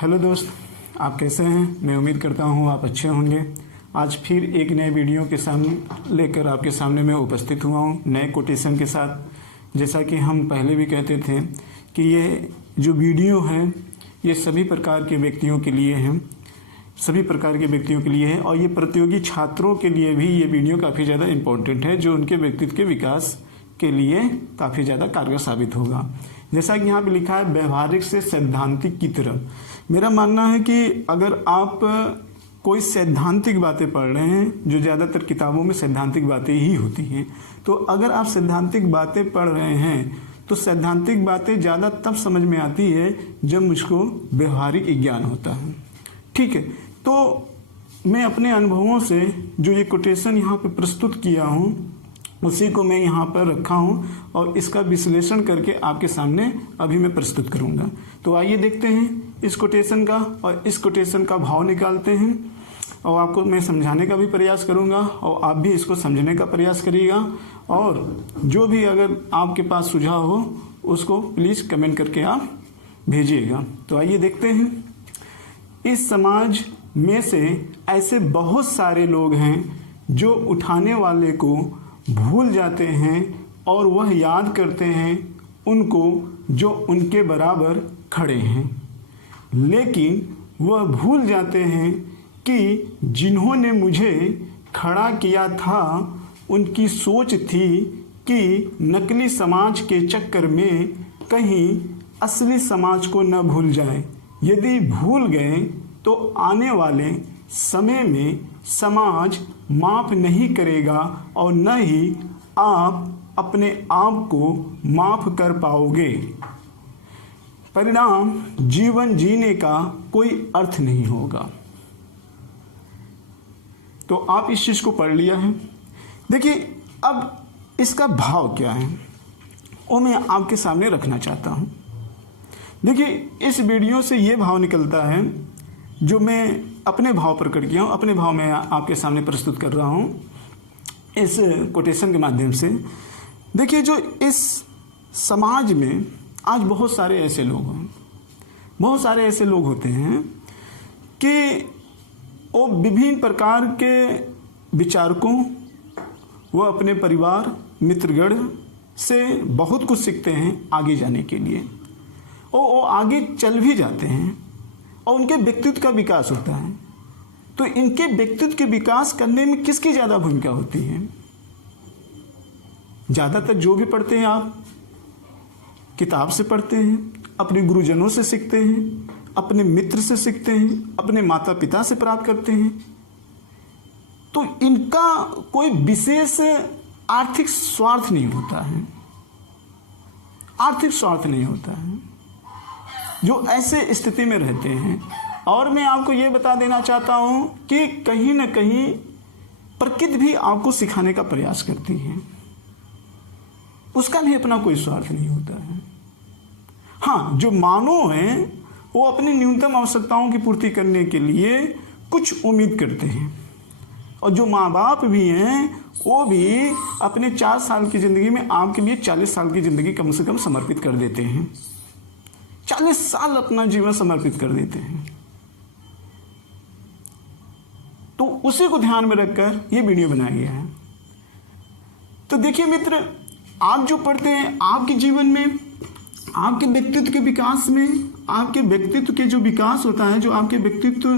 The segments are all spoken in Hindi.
हेलो दोस्त, आप कैसे हैं? मैं उम्मीद करता हूँ आप अच्छे होंगे। आज फिर एक नए वीडियो के सामने लेकर आपके सामने मैं उपस्थित हुआ हूँ नए कोटेशन के साथ। जैसा कि हम पहले भी कहते थे कि ये जो वीडियो है ये सभी प्रकार के व्यक्तियों के लिए हैं, सभी प्रकार के व्यक्तियों के लिए है और ये प्रतियोगी छात्रों के लिए भी ये वीडियो काफ़ी ज़्यादा इम्पोर्टेंट है, जो उनके व्यक्तित्व के विकास के लिए काफ़ी ज़्यादा कारगर साबित होगा। जैसा कि यहाँ पे लिखा है, व्यवहारिक से सैद्धांतिक की तरफ। मेरा मानना है कि अगर आप कोई सैद्धांतिक बातें पढ़ रहे हैं, जो ज़्यादातर किताबों में सैद्धांतिक बातें ही होती हैं, तो अगर आप सैद्धांतिक बातें पढ़ रहे हैं तो सैद्धांतिक बातें ज़्यादा तब समझ में आती है जब मुझको व्यवहारिक ज्ञान होता है। ठीक है, तो मैं अपने अनुभवों से जो ये कोटेशन यहाँ पे प्रस्तुत किया हूँ उसी को मैं यहाँ पर रखा हूँ और इसका विश्लेषण करके आपके सामने अभी मैं प्रस्तुत करूँगा। तो आइए देखते हैं इस कोटेशन का और इस कोटेशन का भाव निकालते हैं और आपको मैं समझाने का भी प्रयास करूँगा और आप भी इसको समझने का प्रयास करिएगा। और जो भी अगर आपके पास सुझाव हो उसको प्लीज़ कमेंट करके आप भेजिएगा। तो आइए देखते हैं। इस समाज में से ऐसे बहुत सारे लोग हैं जो उठाने वाले को भूल जाते हैं और वह याद करते हैं उनको जो उनके बराबर खड़े हैं, लेकिन वह भूल जाते हैं कि जिन्होंने मुझे खड़ा किया था उनकी सोच थी कि नकली समाज के चक्कर में कहीं असली समाज को न भूल जाए। यदि भूल गए तो आने वाले समय में समाज माफ़ नहीं करेगा और न ही आप अपने आप को माफ़ कर पाओगे। परिणाम जीवन जीने का कोई अर्थ नहीं होगा। तो आप इस चीज़ को पढ़ लिया है। देखिए, अब इसका भाव क्या है वो मैं आपके सामने रखना चाहता हूँ। देखिए, इस वीडियो से ये भाव निकलता है जो मैं अपने भाव प्रकट किया हूँ, अपने भाव में आपके सामने प्रस्तुत कर रहा हूँ इस कोटेशन के माध्यम से। देखिए, जो इस समाज में आज बहुत सारे ऐसे लोग हैं, बहुत सारे ऐसे लोग होते हैं कि वो विभिन्न प्रकार के विचारकों व अपने परिवार मित्रगण से बहुत कुछ सीखते हैं आगे जाने के लिए। वो आगे चल भी जाते हैं और उनके व्यक्तित्व का विकास होता है। तो इनके व्यक्तित्व के विकास करने में किसकी ज़्यादा भूमिका होती है? ज़्यादातर जो भी पढ़ते हैं आप किताब से पढ़ते हैं, अपने गुरुजनों से सीखते हैं, अपने मित्र से सीखते हैं, अपने माता पिता से प्राप्त करते हैं। तो इनका कोई विशेष आर्थिक स्वार्थ नहीं होता है, आर्थिक स्वार्थ नहीं होता है जो ऐसे स्थिति में रहते हैं। और मैं आपको ये बता देना चाहता हूँ कि कहीं ना कहीं प्रकृति भी आपको सिखाने का प्रयास करती है, उसका भी अपना कोई स्वार्थ नहीं होता है। हाँ, जो मानव हैं वो अपनी न्यूनतम आवश्यकताओं की पूर्ति करने के लिए कुछ उम्मीद करते हैं और जो माँ बाप भी हैं वो भी अपने 4 साल की ज़िंदगी में आपके लिए 40 साल की ज़िंदगी कम से कम समर्पित कर देते हैं, 40 साल अपना जीवन समर्पित कर देते हैं। तो उसी को ध्यान में रखकर ये वीडियो बनाया गया है। तो देखिए मित्र, आप जो पढ़ते हैं आपके जीवन में, आपके व्यक्तित्व के विकास में, आपके व्यक्तित्व के जो विकास होता है, जो आपके व्यक्तित्व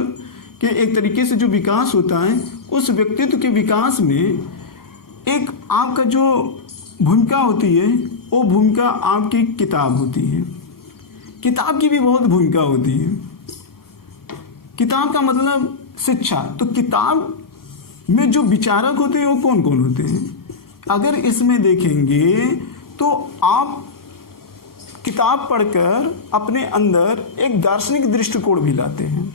के एक तरीके से जो विकास होता है, उस व्यक्तित्व के विकास में एक आपका जो भूमिका होती है वो भूमिका आपकी किताब होती है। किताब की भी बहुत भूमिका होती है। किताब का मतलब शिक्षा। तो किताब में जो विचारक होते हैं वो कौन कौन होते हैं? अगर इसमें देखेंगे तो आप किताब पढ़कर अपने अंदर एक दार्शनिक दृष्टिकोण भी लाते हैं।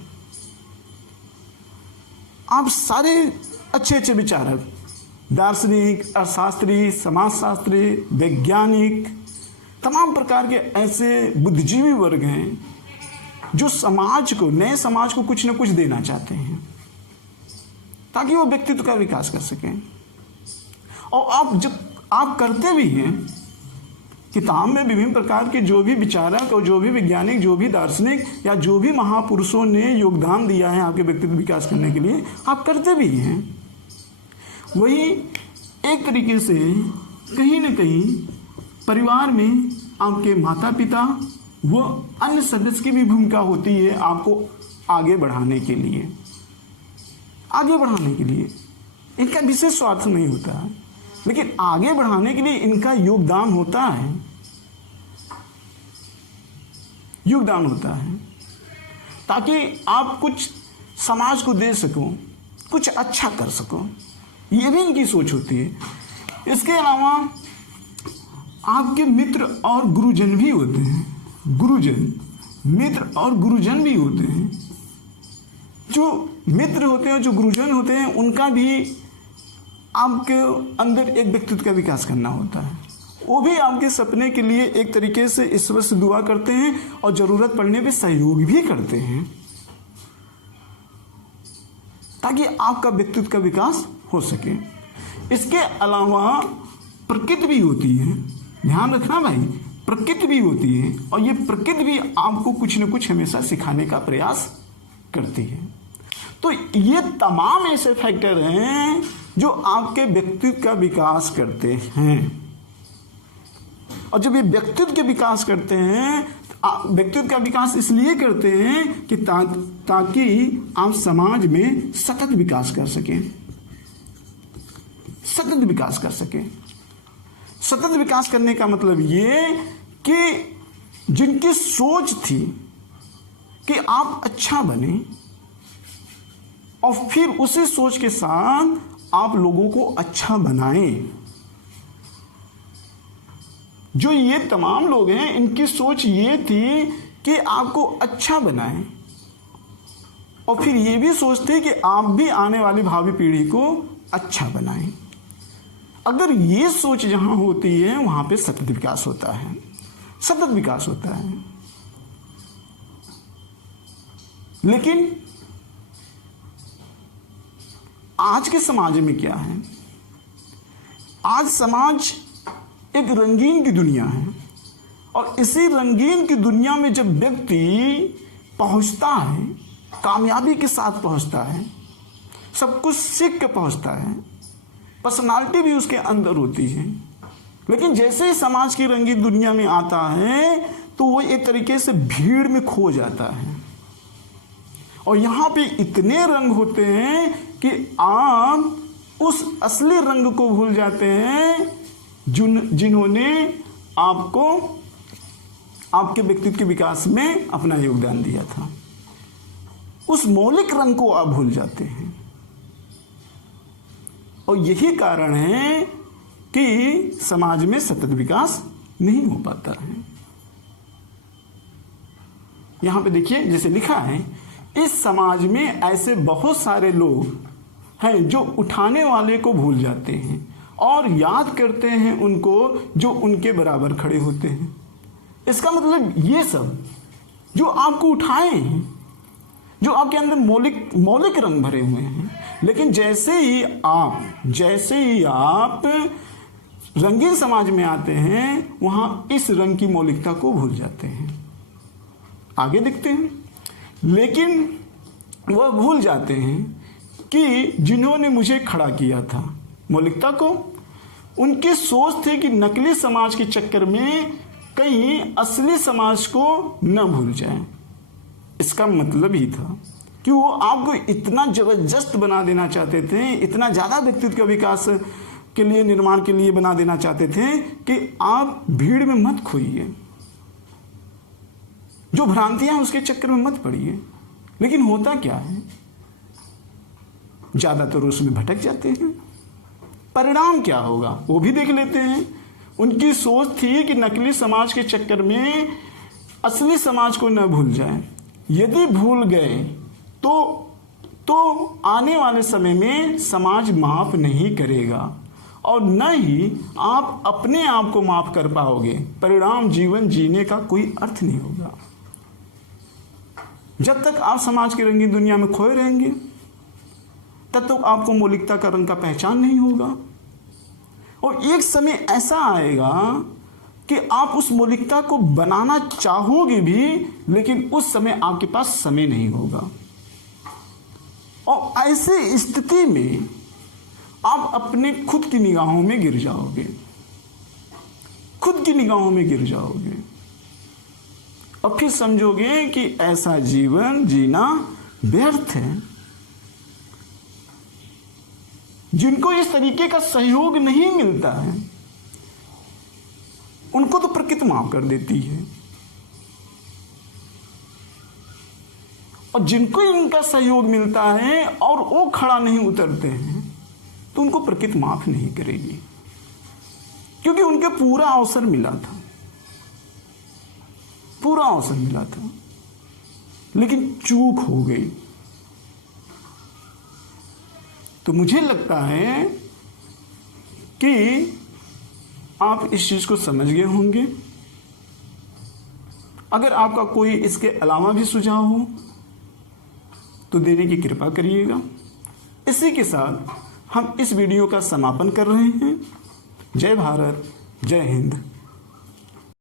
आप सारे अच्छे अच्छे विचारक, दार्शनिक, अर्थशास्त्री, समाजशास्त्री, वैज्ञानिक, तमाम प्रकार के ऐसे बुद्धिजीवी वर्ग हैं जो समाज को, नए समाज को कुछ न कुछ देना चाहते हैं ताकि वो व्यक्तित्व का विकास कर सकें। और आप जब आप करते भी हैं किताब में विभिन्न प्रकार के जो भी विचारक और जो भी वैज्ञानिक, जो भी दार्शनिक या जो भी महापुरुषों ने योगदान दिया है आपके व्यक्तित्व विकास करने के लिए, आप करते भी हैं। वही एक तरीके से कहीं न कहीं परिवार में आपके माता पिता व अन्य सदस्य की भी भूमिका होती है आपको आगे बढ़ाने के लिए। आगे बढ़ाने के लिए इनका विशेष स्वार्थ नहीं होता है, लेकिन आगे बढ़ाने के लिए इनका योगदान होता है, योगदान होता है, ताकि आप कुछ समाज को दे सको, कुछ अच्छा कर सको। ये भी इनकी सोच होती है। इसके अलावा आपके मित्र और गुरुजन भी होते हैं। गुरुजन, मित्र और गुरुजन भी होते हैं। जो मित्र होते हैं, जो गुरुजन होते हैं, उनका भी आपके अंदर एक व्यक्तित्व का विकास करना होता है। वो भी आपके सपने के लिए एक तरीके से ईश्वर से दुआ करते हैं और जरूरत पड़ने पे सहयोग भी करते हैं, ताकि आपका व्यक्तित्व का विकास हो सके। इसके अलावा प्रकृति भी होती है, ध्यान रखना भाई, प्रकृति भी होती है, और ये प्रकृति भी आपको कुछ न कुछ हमेशा सिखाने का प्रयास करती है। तो ये तमाम ऐसे फैक्टर हैं जो आपके व्यक्तित्व का विकास करते हैं। और जब ये व्यक्तित्व के विकास करते हैं, व्यक्तित्व का विकास इसलिए करते हैं कि ताकि आप समाज में सतत विकास कर सकें, सतत विकास कर सकें। सतत विकास करने का मतलब ये कि जिनकी सोच थी कि आप अच्छा बने और फिर उसी सोच के साथ आप लोगों को अच्छा बनाएं, जो ये तमाम लोग हैं, इनकी सोच ये थी कि आपको अच्छा बनाएं और फिर ये भी सोचते कि आप भी आने वाली भावी पीढ़ी को अच्छा बनाएं। अगर ये सोच जहां होती है, वहां पे सतत विकास होता है, सतत विकास होता है। लेकिन आज के समाज में क्या है? आज समाज एक रंगीन की दुनिया है, और इसी रंगीन की दुनिया में जब व्यक्ति पहुंचता है, कामयाबी के साथ पहुंचता है, सब कुछ सीख के पहुंचता है, पर्सनालिटी भी उसके अंदर होती है, लेकिन जैसे ही समाज की रंगीन दुनिया में आता है तो वो एक तरीके से भीड़ में खो जाता है। और यहाँ पे इतने रंग होते हैं कि आप उस असली रंग को भूल जाते हैं जिन्होंने आपको आपके व्यक्तित्व के विकास में अपना योगदान दिया था। उस मौलिक रंग को आप भूल जाते हैं, और यही कारण है कि समाज में सतत विकास नहीं हो पाता है। यहां पे देखिए, जैसे लिखा है, इस समाज में ऐसे बहुत सारे लोग हैं जो उठाने वाले को भूल जाते हैं और याद करते हैं उनको जो उनके बराबर खड़े होते हैं। इसका मतलब ये सब जो आपको उठाए हैं, जो आपके अंदर मौलिक रंग भरे हुए हैं, लेकिन जैसे ही आप रंगीन समाज में आते हैं, वहां इस रंग की मौलिकता को भूल जाते हैं। आगे देखते हैं, लेकिन वह भूल जाते हैं कि जिन्होंने मुझे खड़ा किया था, मौलिकता को। उनकी सोच थी कि नकली समाज के चक्कर में कहीं असली समाज को न भूल जाए। इसका मतलब ही था कि वो आपको इतना जबरदस्त बना देना चाहते थे, इतना ज़्यादा व्यक्तित्व का विकास के लिए, निर्माण के लिए बना देना चाहते थे कि आप भीड़ में मत खोइए, जो भ्रांतियां उसके चक्कर में मत पड़िए। लेकिन होता क्या है, ज़्यादातर उसमें भटक जाते हैं। परिणाम क्या होगा वो भी देख लेते हैं। उनकी सोच थी कि नकली समाज के चक्कर में असली समाज को न भूल जाए। यदि भूल गए तो आने वाले समय में समाज माफ नहीं करेगा, और न ही आप अपने आप को माफ कर पाओगे। परिणाम जीवन जीने का कोई अर्थ नहीं होगा। जब तक आप समाज की रंगीन दुनिया में खोए रहेंगे, तब तक आपको मौलिकता का रंग का पहचान नहीं होगा। और एक समय ऐसा आएगा कि आप उस मौलिकता को बनाना चाहोगे भी, लेकिन उस समय आपके पास समय नहीं होगा। और ऐसे स्थिति में आप अपने खुद की निगाहों में गिर जाओगे, खुद की निगाहों में गिर जाओगे और फिर समझोगे कि ऐसा जीवन जीना व्यर्थ है। जिनको इस तरीके का सहयोग नहीं मिलता है उनको तो प्रकृति माफ कर देती है, और जिनको इनका सहयोग मिलता है और वो खड़ा नहीं उतरते हैं तो उनको प्रकृति माफ नहीं करेगी, क्योंकि उनके पूरा अवसर मिला था, पूरा अवसर मिला था, लेकिन चूक हो गई। तो मुझे लगता है कि आप इस चीज को समझ गए होंगे। अगर आपका कोई इसके अलावा भी सुझाव हो तो देने की कृपा करिएगा। इसी के साथ हम इस वीडियो का समापन कर रहे हैं। जय भारत, जय हिंद।